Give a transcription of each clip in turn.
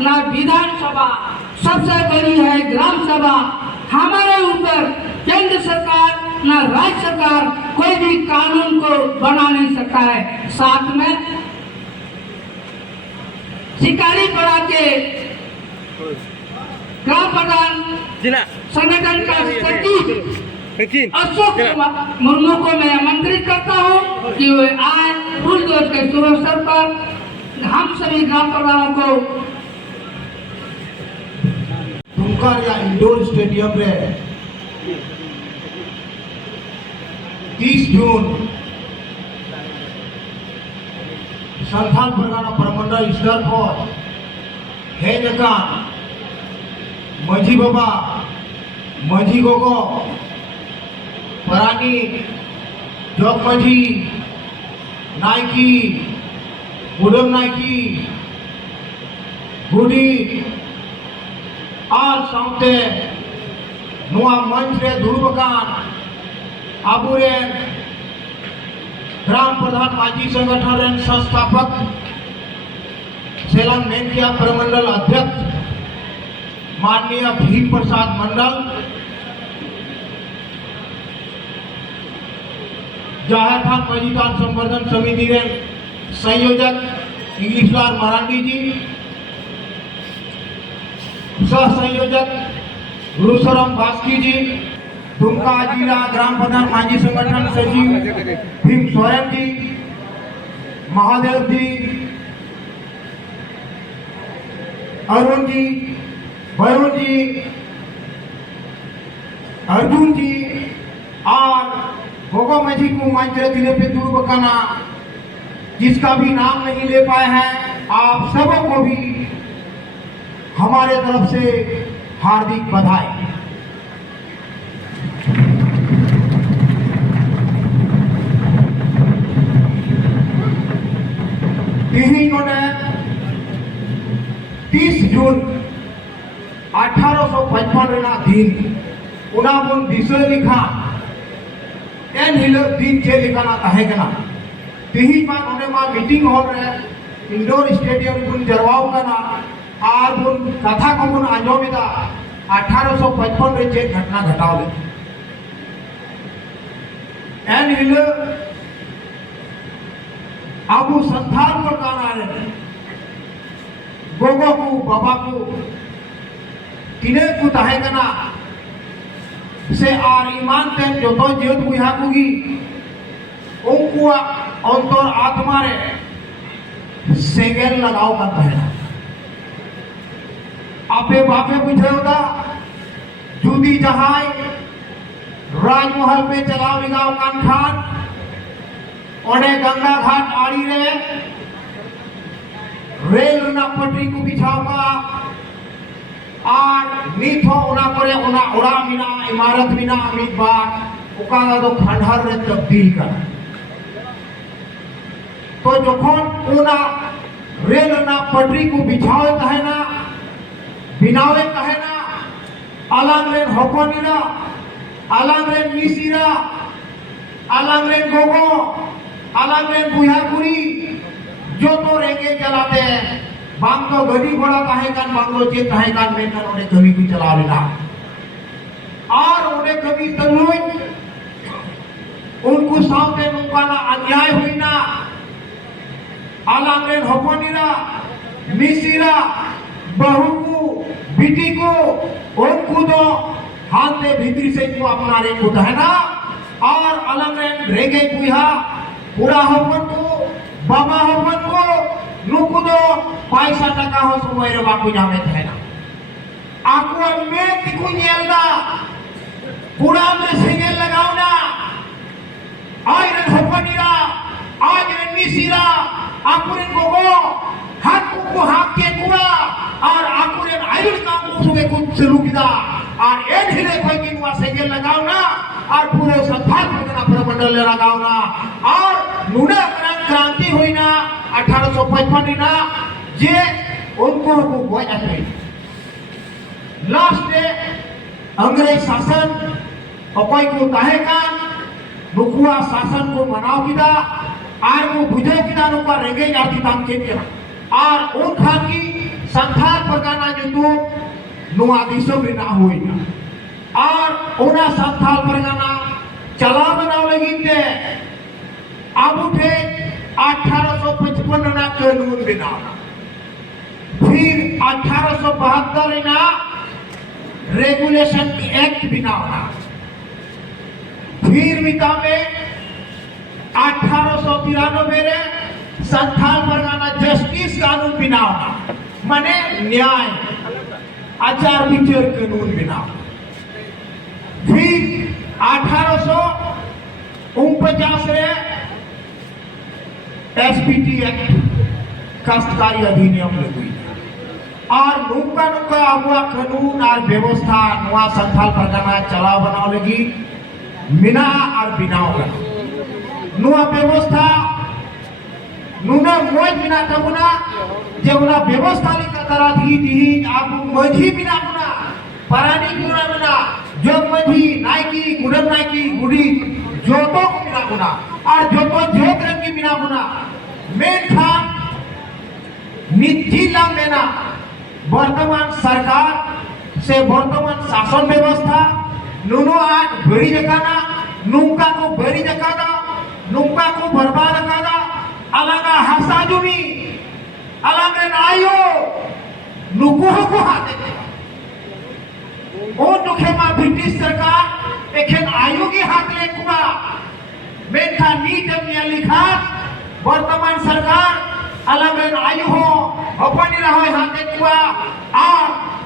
ना विधानसभा, सबसे बड़ी है ग्राम सभा। हमारे ऊपर केंद्र सरकार ना राज्य सरकार कोई भी कानून को बना नहीं सकता है। साथ में शिकारी पड़ा के ग्राम प्रधान संगठन का सचिव अशोक मुर्मू को मैं आमंत्रित करता हूं कि वे आए फूल जोश के शुभ अवसर पर हम सभी ग्राम प्रधानों को दुमका या इंडोर स्टेडियम में 30 जून संथाल परगना प्रमंडल स्तर पर हेजका मजी बाबा मजी गोगो परानी जग मजी नायकी गुडम नायकी गुडी और साउते नुआ मंच रे दुर्बकान आबुरे ग्राम प्रधान माजी संगठन रेन संस्थापक सेलम नेकिया प्रमंडल अध्यक्ष माननीय भीम प्रसाद मंडल, जाहिर खान मजीदान संवर्धन समिति के संयोजक इंग्लिशलाल मरांडी जी, सह संयोजक गुरुशरम बास्की जी, दुमका जिला ग्राम प्रधान माजी संगठन सचिव भीम सोरेन जी, महादेव जी, अरुण जी, वरुण जी, अर्जुन जी और गोगो मजी को मंचरे जिले पे दूर बकाना जिसका भी नाम नहीं ले पाए हैं, आप सबों को भी हमारे तरफ से हार्दिक बधाई। ने 30 जून 1855 दिन उनाबुन दिशा लिखा एन हिल दिन चे लिखाना तहेगना तिही मा उन्हें मा मीटिंग हो रहे इंडोर स्टेडियम बुन जरवाओ कना आर बुन कथा को बुन आंजोमिदा 1855 रे चे घटना घटाओ एन हिल आबू संथाल को काना रे गोगो को बाबा को तिने को तहेगना से आर ईमान तेन जो तो जीवत बुहा कुगी उनको अंतर आत्मा रे सेगेल लगाओ करता है आपे बापे बुझेगा जुदी जहाई राजमहल पे चला बिगाओ कान खान ओने गंगा घाट आड़ी रे रेल ना पटरी को बिछाओगा और नीथ ओना करे ओना ओड़ा मिना इमारत मिना अमित बार ओकाना तो खंडहर रे तब्दील कर तो जखन ओना रेल ना पटरी को बिछावे कहे ना बिनावे कहे ना अलग रे हकोनीरा अलग रे मिसिरा अलग रे गोगो अलग रे बुहाकुरी जो तो रेंगे चलाते हैं बांगो गड़ी घोड़ा कहेगान बांगो चेत कहेगान मेनन उन्हें कभी भी चला लेना और उन्हें कभी तनुई उनको सामने नुकाना अन्याय हुई ना आलांगरेन हकोनीरा मिसिरा बहू को बेटी को उनको तो हाथ में भीतरी से को अपना रे को है ना और आलांगरेन रेगे कुहा पूरा हकन को बाबा हकन को नुकु दो पैसा टका हो समय रे बाकू जावे है ना आकु में तिकु नेलदा पूरा में सेंगेल लगाओ ना आई रे हकनीरा आज रे मिसिरा आकुरे गोगो हाथ को हाथ के पूरा और आकुरे आयुष काम को सुबह कुछ शुरू किया और एन हिले कोई की वहां सेंगेल लगाओ ना और पूरे संथाल परगना प्रमंडल ले लगाओ ना और नुने क्रांति हुई ना 1855 ना जे उनको को गोय आते लास्ट डे अंग्रेज शासन अकोई को तहेगा नुकुआ शासन को मनाओ किदा आर को बुझे किदा नुका रेगे जाती ताम के और उन खान की संथाल परगना जो नुआ दिसम रिना होइना और उना संथाल परगना चला बनाव लगी ते अब उठे 1855 ना कानून बनाना, फिर 1872 ना रेगुलेशन एक्ट बनाना, फिर मिता में 1893 रे संथाल परगना जस्टिस कानून बनाना, माने न्याय आचार विचार कानून बनाना, फिर 1849 रे एसपीटी एक्ट काश्तकारी अधिनियम लगुई और नुका नुका हुआ कानून और व्यवस्था नुआ संथाल परगना चलाव बनाव लगी मिना और बिनाव कना नुआ व्यवस्था नुना मोज बिना तमुना जे उना व्यवस्था लिखा तरह दी आप मझी बिना मुना परानी गुना मुना जग मझी नायकी गुडम नायकी गुडी जोतो को बिना मुना और जोतो जोत रंगी बिना मुना मेखा निजिला मेना वर्तमान सरकार से वर्तमान शासन व्यवस्था नुनो आज बड़ी जकाना नुका को बड़ी जकाना नुका को बर्बाद कादा अलगा हसाजुमी अलगे नायो नुको को हाथे ओ दुखे मा ब्रिटिश सरकार एखेन आयोगी हाथ ले कुआ मेखा नीट में लिखा वर्तमान सरकार अलगे आयु हो अपनी रहो हाथे कुआ आ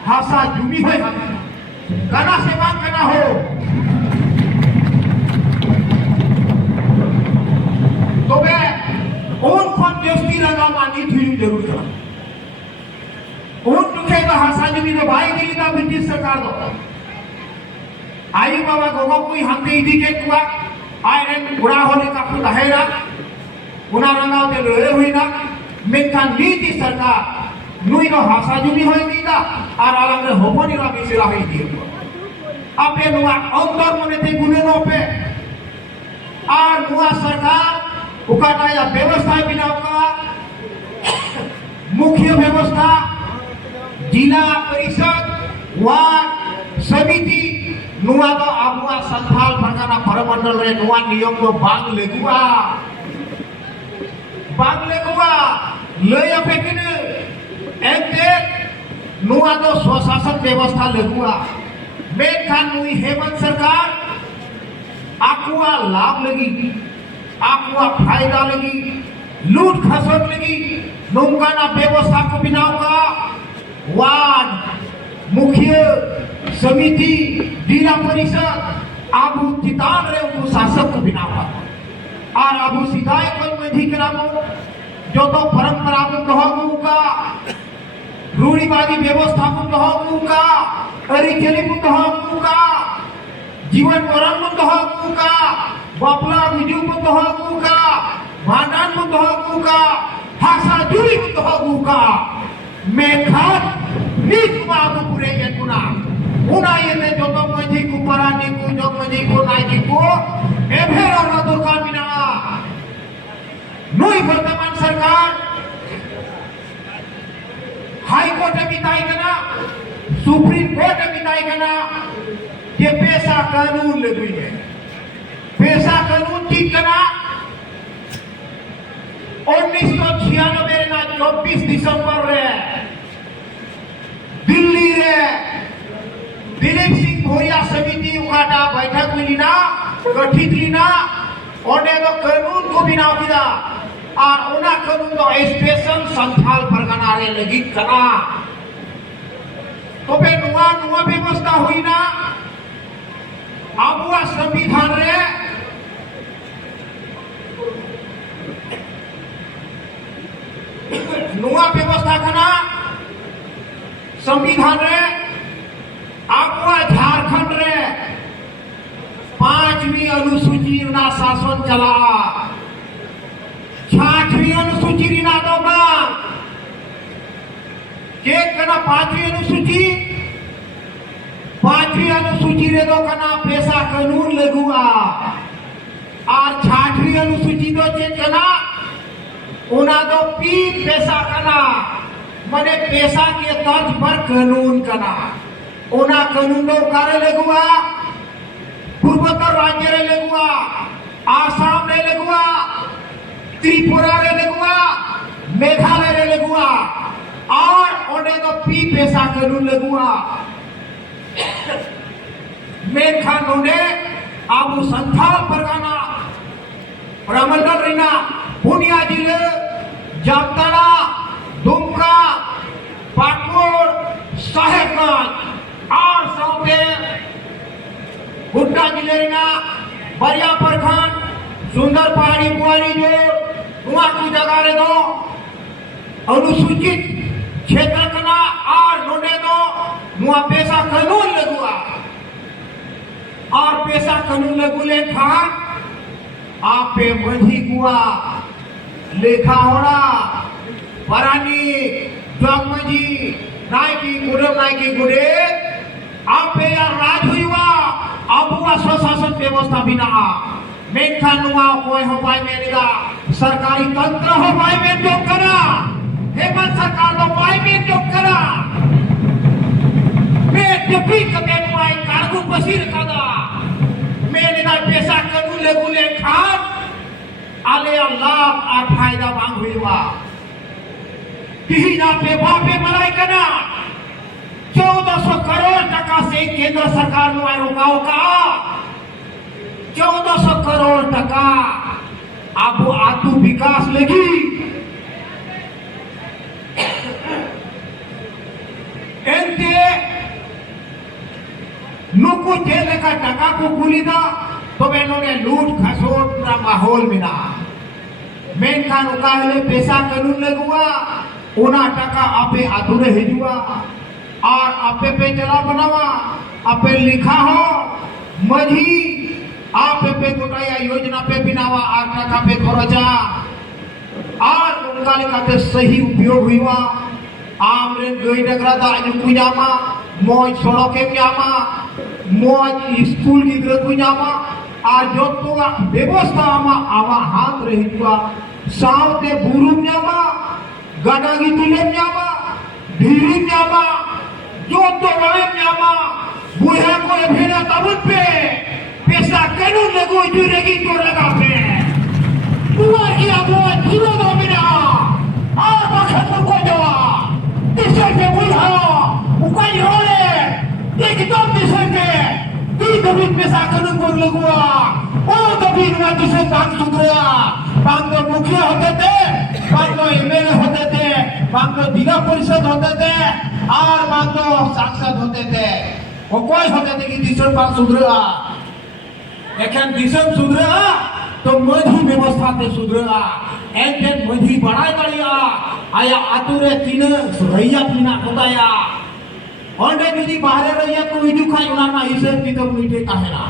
हसा जुमी हो कना सेवा कना हो तो बे उन कौन जस्ती लगा मानी थी जरूर करा उन दुखे का हसा जुमी तो भाई दिली का ब्रिटिश सरकार दो आयु बाबा गोगो कोई हमके इदी के कुआ आयरन बुरा होने का खुद है ना गुना रंगाव के लड़े हुई ना मेखा नीति सरकार नुई नो हसा जुमी होई दीदा और अलग रे होपनी रा बिसरा होई दी आपे नुआ अंदर मने ते गुने नो पे और नुआ सरकार उकाटा या व्यवस्था बिना का मुख्य व्यवस्था जिला परिषद वार्ड समिति नुआ तो आबुआ संथाल परगना परमंडल रे नुआ नियम तो बांग लेगुआ लय अपेकिन एंते नुआ तो स्वशासन व्यवस्था लगुआ मेखा नुई हेमंत सरकार आकुआ लाभ लगी आकुआ फायदा लगी लूट खसोट लगी नुंगाना व्यवस्था को बिनाव का वार्ड मुख्य समिति जिला परिषद आबू चितान रे उनको शासक को बिनाव का और आबू सिधाई कोई में धी करामो जो तो परंपरा को कहो का रूढ़िवादी व्यवस्था को कहो का अरिचली को कहो का जीवन वरण को कहो का बापला विजू को कहो का भांडन को कहो का भाषा जुड़ी को कहो का मेखा नीच बाबू पूरे ये गुना उना ये में जो तो मजी को परानी को जो मजी को नाई को एभेरा ना दुर्गा बिना नुई वर्तमान सरकार हाई कोर्ट में बिताई करना सुप्रीम कोर्ट में बिताई करना ये पैसा कानून ले दुई है पैसा कानून ठीक करना 1996 ना 24 दिसंबर रे दिल्ली रे दिलीप सिंह भोरिया समिति उकाटा बैठक में लीना गठित लीना ओने तो कानून को बिना किया और उना कानून तो स्पेशल संथाल परगना रे लगी कना तो बे नुआ व्यवस्था हुई ना आबुआ संविधान रे नुआ व्यवस्था कना संविधान रे आबुआ झारखंड रे 5वीं अनुसूची ना शासन चला 6वीं अनुसूची ना दो के कना 5वीं अनुसूची रे दो कना पैसा कानून लगुआ और 6वीं अनुसूची दो चेक कना उना दो पी पैसा कना मने पैसा के तर्ज पर कानून कना ओना कानून दो कार्य लगुआ पूर्वोत्तर राज्य रे लगुआ आसाम रे लगुआ त्रिपुरा रे लगुआ मेघालय रे लगुआ और ओने तो पी पैसा कानून लगुआ मेघा नोने आबू संथाल परगाना प्रमंडल रिना पुनिया जिले जामताड़ा दुमका पाकुड़ साहेबगंज और सौते गुड्डा जिले रिना बरिया प्रखंड सुंदर पहाड़ी बुआरी जो वहाँ की जगह रे दो अनुसूचित क्षेत्र कना और नोने दो वहाँ पैसा कानून लगुआ और पैसा कानून लगुले था आपे मझी गुआ लेखा होड़ा परानी जगमजी नायकी गुड़े आपे यार राज हुआ अब हुआ स्वशासन व्यवस्था बिना मेखा नुआ कोई हो पाए मेरेगा सरकारी तंत्र हो पाए में जो करा हेमंत सरकार तो पाए में जो करा मैं जबी कते नुआ कारगु बसीर कदा मैंने ना पैसा कानून लगुले खान आले लाभ और फायदा मांग हुआ ना पे बापे मलाई कना 1400 करोड़ टका से केंद्र सरकार ने रोकाओ का 1400 करोड़ टका अब आतु विकास लगी एंते नुकु जेल का टका को कुलीदा तो मैंने लूट खसोट पूरा माहौल मिला मेन खान उकाले पैसा कानून लगुआ उना टका आपे अधूरे हिजुआ और आपे पे चला बनावा आपे लिखा हो मझी आपे पे गोटाया योजना पे बिनावा और टका पे खर्चा और उनका लिखाते सही उपयोग हुआ आमरे गई डगरा दा कुजामा मौज सड़के जामा मौज स्कूल गिद्र कुजामा और जो तो व्यवस्था आवा हाथ रहिजुआ सावते बुरुम जामा गाडागी तुलेम जामा धीरीम जामा जो तो वलेम जामा बुढ़ा को भेड़ा तबुत पे पैसा कानून लगो जुरेगी तो लगा पे बुआ की आगो जीरो दो बिना और बखत को जवा दिशा पे बुढ़ा उकाई रोले एक तो दिशा पे ती कभी पैसा कानून पर लगुआ ओ कभी ना दिशा काम सुधरा बांगो मुखिया होते थे बांगो एमएलए होते थे बांगो जिला परिषद होते थे और बांगो सांसद होते थे वो कोई होते थे कि दिशा काम सुधरा लेकिन दिशा सुधरा तो मधी व्यवस्था ते सुधरा एंटेन मधी बढ़ाई करिया आया आतुरे तीन रैया पीना बताया ओंडे यदि बाहर रैया को इजु खाई ना हिसाब किताब मीटे काहेना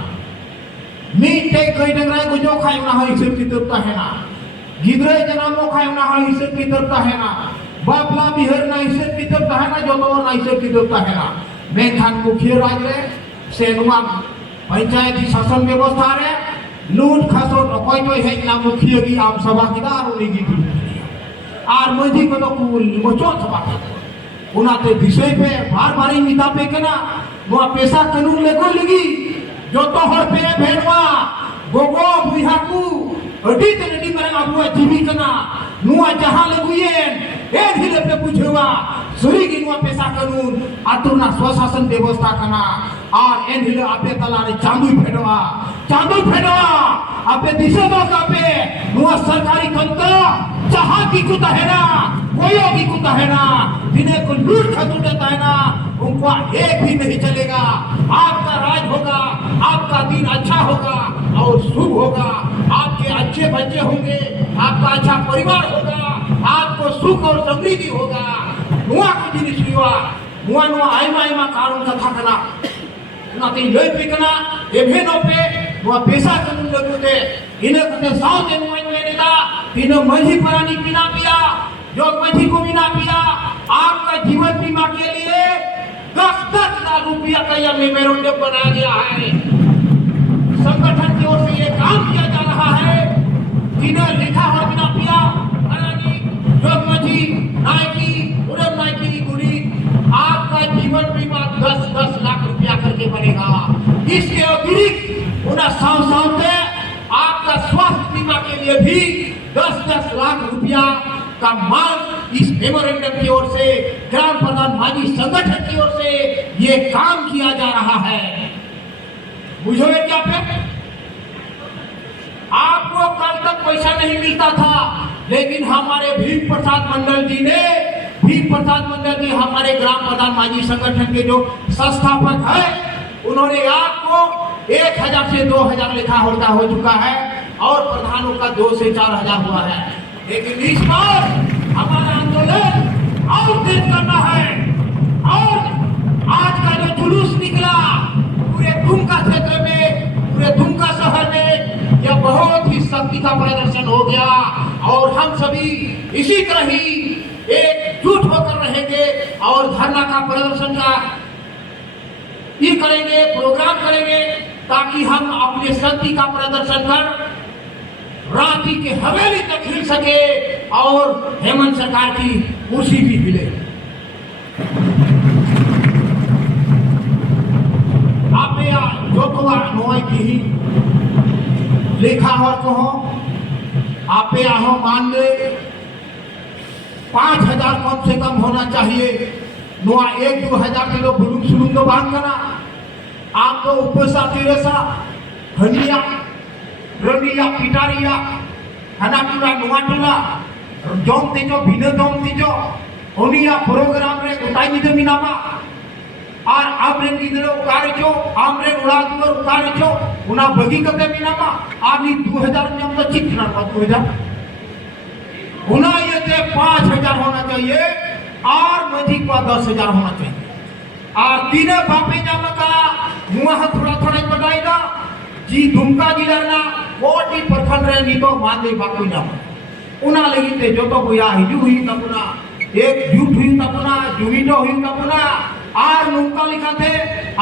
मीटे कई डगरा को जो खाई ना हिसाब किताब काहेना गिद्रे जनामो खाई ना हिसाब किताब काहेना बापला बिहर ना हिसाब किताब काहेना जो तो ना हिसाब किताब काहेना मेखान मुखिया राज रे सेनुआ पंचायती शासन व्यवस्था रे लूट खसोट अकोय तो है ना मुखिया की आम सभा की दारू निगी और मधी को तो कुल मोचो सभा उनाते विषय पे बार बार ही निता पे के ना वो पैसा कानून लेको लगी जो तो हर पे भेड़वा गोगो बुहाकू अडी तडी मरे अबुआ जीवी कना नुआ जहां लगुयेन ए ढिले पे पूछवा सुरी की नुआ पैसा कानून आतुना स्वशासन व्यवस्था कना और ए ढिले आपे तलारे चांदू फेडवा आपे दिशा दो कापे नुआ सरकारी तंत्र जहां की कुता है ना कोई की कुता है ना जिन्हें को लूट खसू देता है ना उनको एक भी नहीं चलेगा आपका राज होगा आपका दिन अच्छा होगा और शुभ होगा आपके अच्छे बच्चे होंगे आपका अच्छा परिवार होगा आपको सुख और समृद्धि होगा नुआ को जिनिस हुआ नुआ आईमा कानून कथा कना नाते लोई पिकना एभेनो पे नुआ पैसा कानून लगुते इने कते साउते नुआ लेनेदा इने मझी परानी बिना पिया जो मझी को बिना पिया आपका जीवन बीमा के लिए 10 लाख रुपया का यह मेमोरेंडम बनाया गया है संगठन की ओर से ये काम किया जा रहा है जिन्हें लिखा हो बिना पिया जोगमजी नायकी उड़म नायकी गुरी आपका जीवन बीमा 10-10 लाख रुपया करके बनेगा। इसके अतिरिक्त उन्हें साथ आपका स्वास्थ्य बीमा के लिए भी 10-10 लाख रुपया का मांग इस मेमोरेंडम की ओर से ग्राम प्रधान माजी संगठन की ओर से ये काम किया जा रहा है। बुझोगे क्या पे? आपको कल तक पैसा नहीं मिलता था, लेकिन हमारे भीम प्रसाद मंडल जी हमारे ग्राम प्रधान माजी संगठन के जो संस्थापक है, उन्होंने आपको 1000 से 2000 लिखा होता हो चुका है और प्रधानों का 2 से 4000 हुआ है। लेकिन इस बार हमारा आंदोलन और तेज करना है और आज का जो जुलूस निकला पूरे दुमका क्षेत्र में, पूरे दुमका शहर में, यह बहुत ही शक्ति का प्रदर्शन हो गया और हम सभी इसी तरह ही एकजुट होकर रहेंगे और धरना का प्रदर्शन का ये करेंगे, प्रोग्राम करेंगे ताकि हम अपने शक्ति का प्रदर्शन कर रांची के हवेली तक हिल सके और हेमंत सरकार की कुर्सी भी मिले। आप जो तो नोए की ही लिखा हो कहो आप मान ले 5000 कम से कम होना चाहिए। नुआ 1-2 किलो बुलुम सुलुम तो बांध करना आपको उपसा तिरसा हनिया रनिया पिटारिया हना टुला नुआ टुला जोम तेजो बिना जोम तेजो ओनिया प्रोग्राम रे उताई निदे मिनामा और आमरे गिदरो उकारेचो आमरे उड़ादुर उकारेचो उना बगी कते मिनामा आनी 2000 में हम तो चिकना 2000 उना ये 5000 होना चाहिए और मजी का 10,000 होना चाहिए और तीन बापे जामा का मुआ थोड़ा थोड़ा बताएगा जी दुमका जिला ना कोटी प्रखंड रे नी तो मान दे बापू जामा उना लगी ते जो तो बुया हिजू हुई तपुना एक झूठ हुई तपुना जुविटो हुई तपुना और नुमका लिखा थे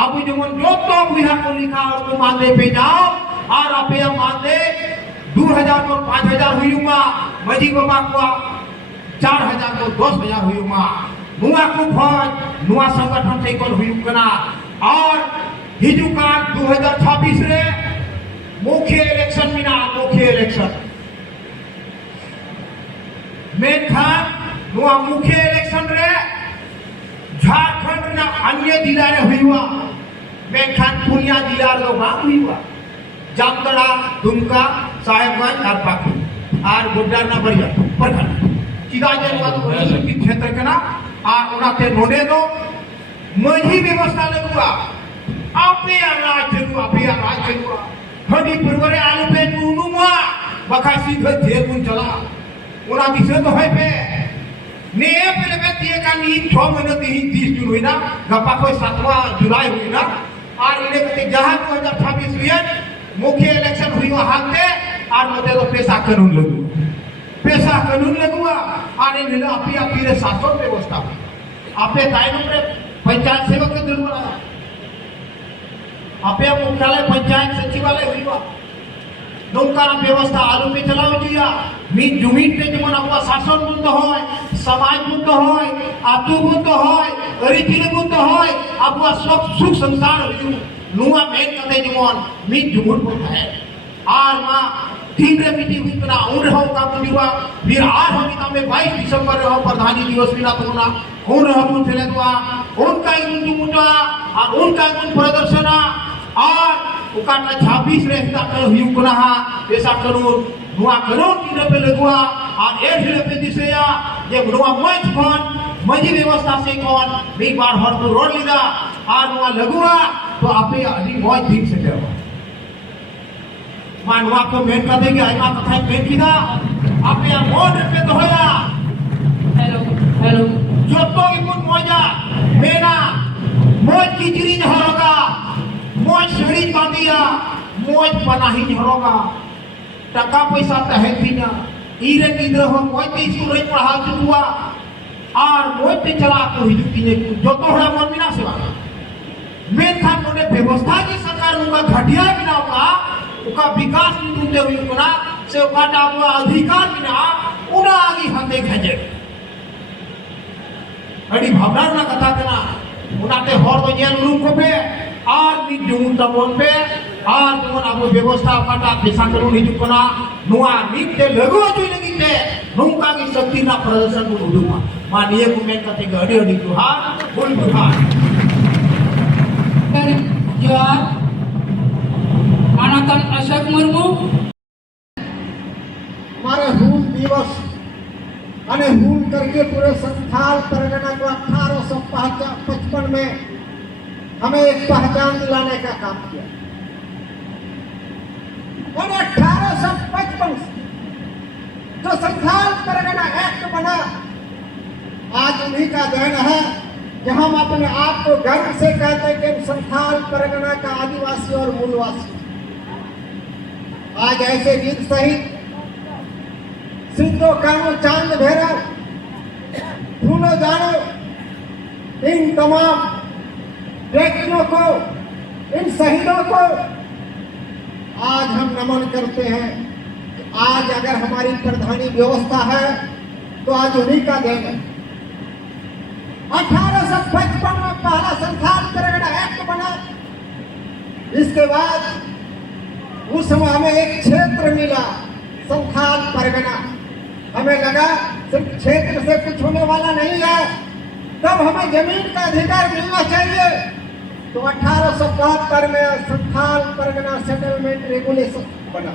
अब जमन जो तो बुया को लिखा और तो मान दे पे जाओ और आपे मान दे 2000 को 5000 हुई उमा मजी बाबा को 4000 को 10,000 हुई उमा नुआ को फौज नुआ संगठन से कौन हुई कना और हिजू का 2026 रे मुख्य इलेक्शन मिना मुख्य इलेक्शन मेनखान नुआ मुख्य इलेक्शन रे झारखंड ना अन्य जिला रे हुआ मेनखान पुनिया जिला रे बाग हुआ जामतड़ा दुमका साहेबगंज और पाकुड़ और गोड्डा ना बढ़िया प्रखंड चिदाजन वाला क्षेत्र के ना और उनाते नोडे दो मही व्यवस्था लगुआ आपे राज चलुआ हडी परवरे आलू पे नुनुमा बखासी घर जेबुन चला उना दिसे तो है पे ने पहले पे दिए का नी 6 महीने 30 जून हुई ना गप्पा कोई 7 जुलाई हुई ना और इने के जहां 2026 हुई मुख्य इलेक्शन हुई वहां पे और मते तो पैसा कानून लगुआ और इन अपी रे शासन व्यवस्था आपे ताइनो रे पंचायत सेवक के दिल बना आपे मुख्यालय पंचायत सचिवालय हुआ नौकार व्यवस्था आलू पे चलाओ जिया मी जुमीन पे जमन आपका शासन बुद्ध होय समाज बुद्ध होय आतु बुद्ध होय अरिजिन बुद्ध होय आपका सब सुख संसार हुई नुआ मेन कते जमन मी जुमुर बुद्ध है आर मा 3 रे मीटिंग हुई कना उन रहो का बुजुआ फिर आर हम इता में 22 दिसंबर रहो प्रधानी दिवस बिना तो ना उन रहो मुन चले दुआ उनका इमुंजु मुटा और उनका इमुन प्रदर्शना और उकाना 26 रे हिता कर हुई कना ऐसा करू नुआ करो कि पे लगुआ और ए ढिले पे दिसेया जे नुआ मंच कौन मजी व्यवस्था से कौन एक बार हर तो रोड लीदा और नुआ लगुआ तो आपे अभी मौज ठीक से करो मानवा को मेन का देंगे आइमा कथा मेन किदा आपे या मोड पे तो होया हेलो जो तो इमुन मोजा मेना मौज की चिरी झरोगा मौज शरी बांधिया मौज पनाही झरोगा टका पैसा तहे पीना इरे किधर हो मौज पे स्कूल रे पढ़ा चुका और मौज पे चला को हिजु किने जो तो हड़ा मन बिना सेवा मेन खान मोने व्यवस्था की सरकार उनका घटिया बिना का उनका विकास नहीं होते हुए उना से उकाटा हुआ अधिकार बिना उन पुन्हा आगी हाते घेजे अड़ी भावना ना कथा कना उनाते हर को ñel rum ko be ar ni jumun tabon be ar teman abu ବ୍ୟବস্থা pata bisa kalu hidup kana nuwa nit te lagu ajuy lagi te nungka gi sakti na प्रदर्शन को uduk ma niye ko men kate gadi adi Tuhan bol Tuhan dari Johar Manakan Ashok Murmu हमारे हूल दिवस अने हूल करके पूरे संथाल परगना को 1855 में हमें एक पहचान दिलाने का काम किया और 1855 जो संथाल परगना एक्ट बना आज उन्हीं का देन है कि हम अपने आप को गर्व से कहते हैं कि संथाल परगना का आदिवासी और मूलवासी आज ऐसे गीत सहित सिद्धो कानो चांद भैरव फूलो जानो इन तमाम व्यक्तियों को इन शहीदों को आज हम नमन करते हैं। आज अगर हमारी प्रधानी व्यवस्था है तो आज उन्हीं का देन है। 1855 में पहला संथाल परगना एक्ट बना। इसके बाद उस समय हमें एक क्षेत्र मिला संथाल परगना। हमें लगा सिर्फ क्षेत्र से कुछ होने वाला नहीं है, तब हमें जमीन का अधिकार मिलना चाहिए। तो 1872 में संथाल परगना सेटलमेंट रेगुलेशन बना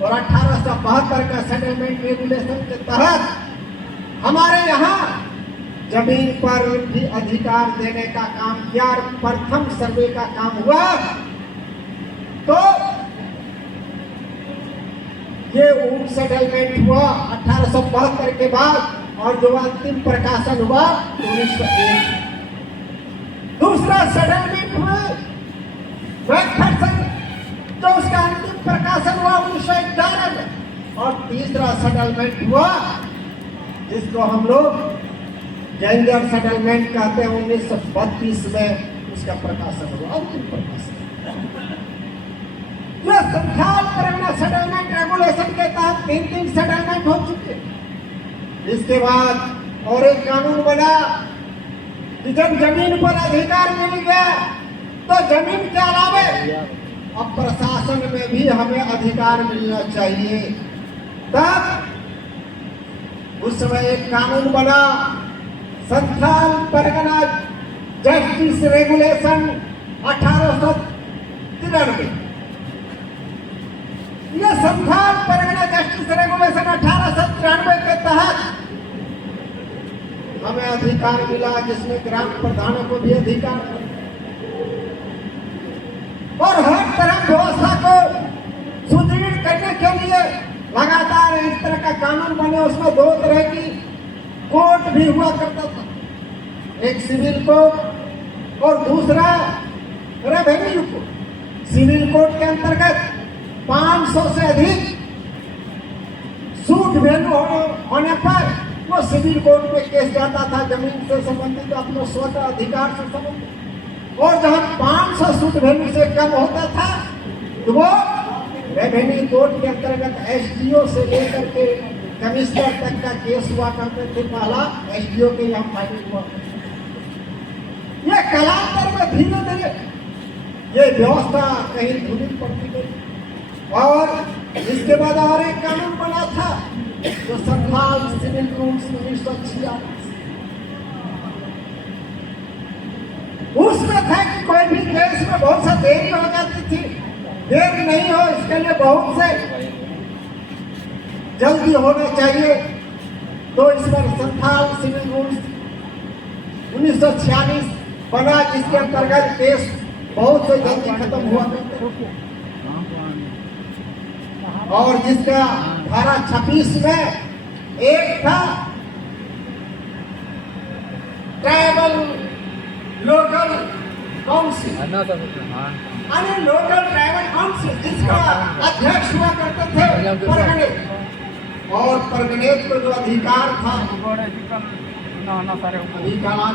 और 1872 का सेटलमेंट रेगुलेशन के तहत हमारे यहाँ जमीन पर भी अधिकार देने का काम किया और प्रथम सर्वे का काम हुआ। तो ये ऊन सेटलमेंट हुआ 1872 के बाद और जो अंतिम प्रकाशन हुआ 1901। दूसरा सेटलमेंट हुआ जो उसका अंतिम प्रकाशन हुआ 1911 में और तीसरा सेटलमेंट हुआ जिसको हम लोग जेंडर सेटलमेंट कहते हैं 1932 में उसका प्रकाशन हुआ अंतिम प्रकाशन। जो संथाल परगना सेटलमेंट रेगुलेशन के तहत 3 सेटलमेंट हो चुके। इसके बाद और एक कानून बना कि जब जमीन पर अधिकार मिल गया तो जमीन के अलावे अब प्रशासन में भी हमें अधिकार मिलना चाहिए। तब उस समय एक कानून बना संथाल परगना जस्टिस रेगुलेशन 1893। यह संथाल परगना जस्टिस रेगुलेशन 1893 के तहत हमें अधिकार मिला जिसमें ग्राम प्रधानों को भी अधिकार और हर तरह व्यवस्था को सुदृढ़ करने के लिए लगातार इस तरह का कानून बने। उसमें 2 तरह की कोर्ट भी हुआ करता था, एक सिविल कोर्ट और दूसरा रेवेन्यू कोर्ट। सिविल कोर्ट के अंतर्गत 500 से अधिक सूट वैल्यू होने पर वो सिविल कोर्ट में केस जाता था जमीन से संबंधित अपने स्वतः अधिकार से संबंधित। और जहां 500 सूट वैल्यू से कम होता था तो वो रेवेन्यू कोर्ट के अंतर्गत एसडीओ से लेकर के कमिश्नर तक का केस हुआ करते थे। पहला एसडीओ के यहाँ फाइलिंग हुआ। ये कालांतर में धीरे धीरे ये व्यवस्था कहीं धुरी पड़ती गई और इसके बाद और एक कानून बना था जो संथाल सिविल रूल्स 1946। उसमें था कि कोई भी केस में बहुत सा देरी हो जाती थी, देर नहीं हो इसके लिए बहुत से जल्दी होना चाहिए। तो इस पर संथाल सिविल रूल्स 1946 बना जिसके अंतर्गत केस बहुत से जल्दी खत्म हुआ करते और जिसका धारा 26 में एक था ट्राइबल लोकल काउंसिल यानी लोकल ट्राइबल काउंसिल जिसका अध्यक्ष हुआ करते थे परगने और परगने को जो अधिकार था अधिकार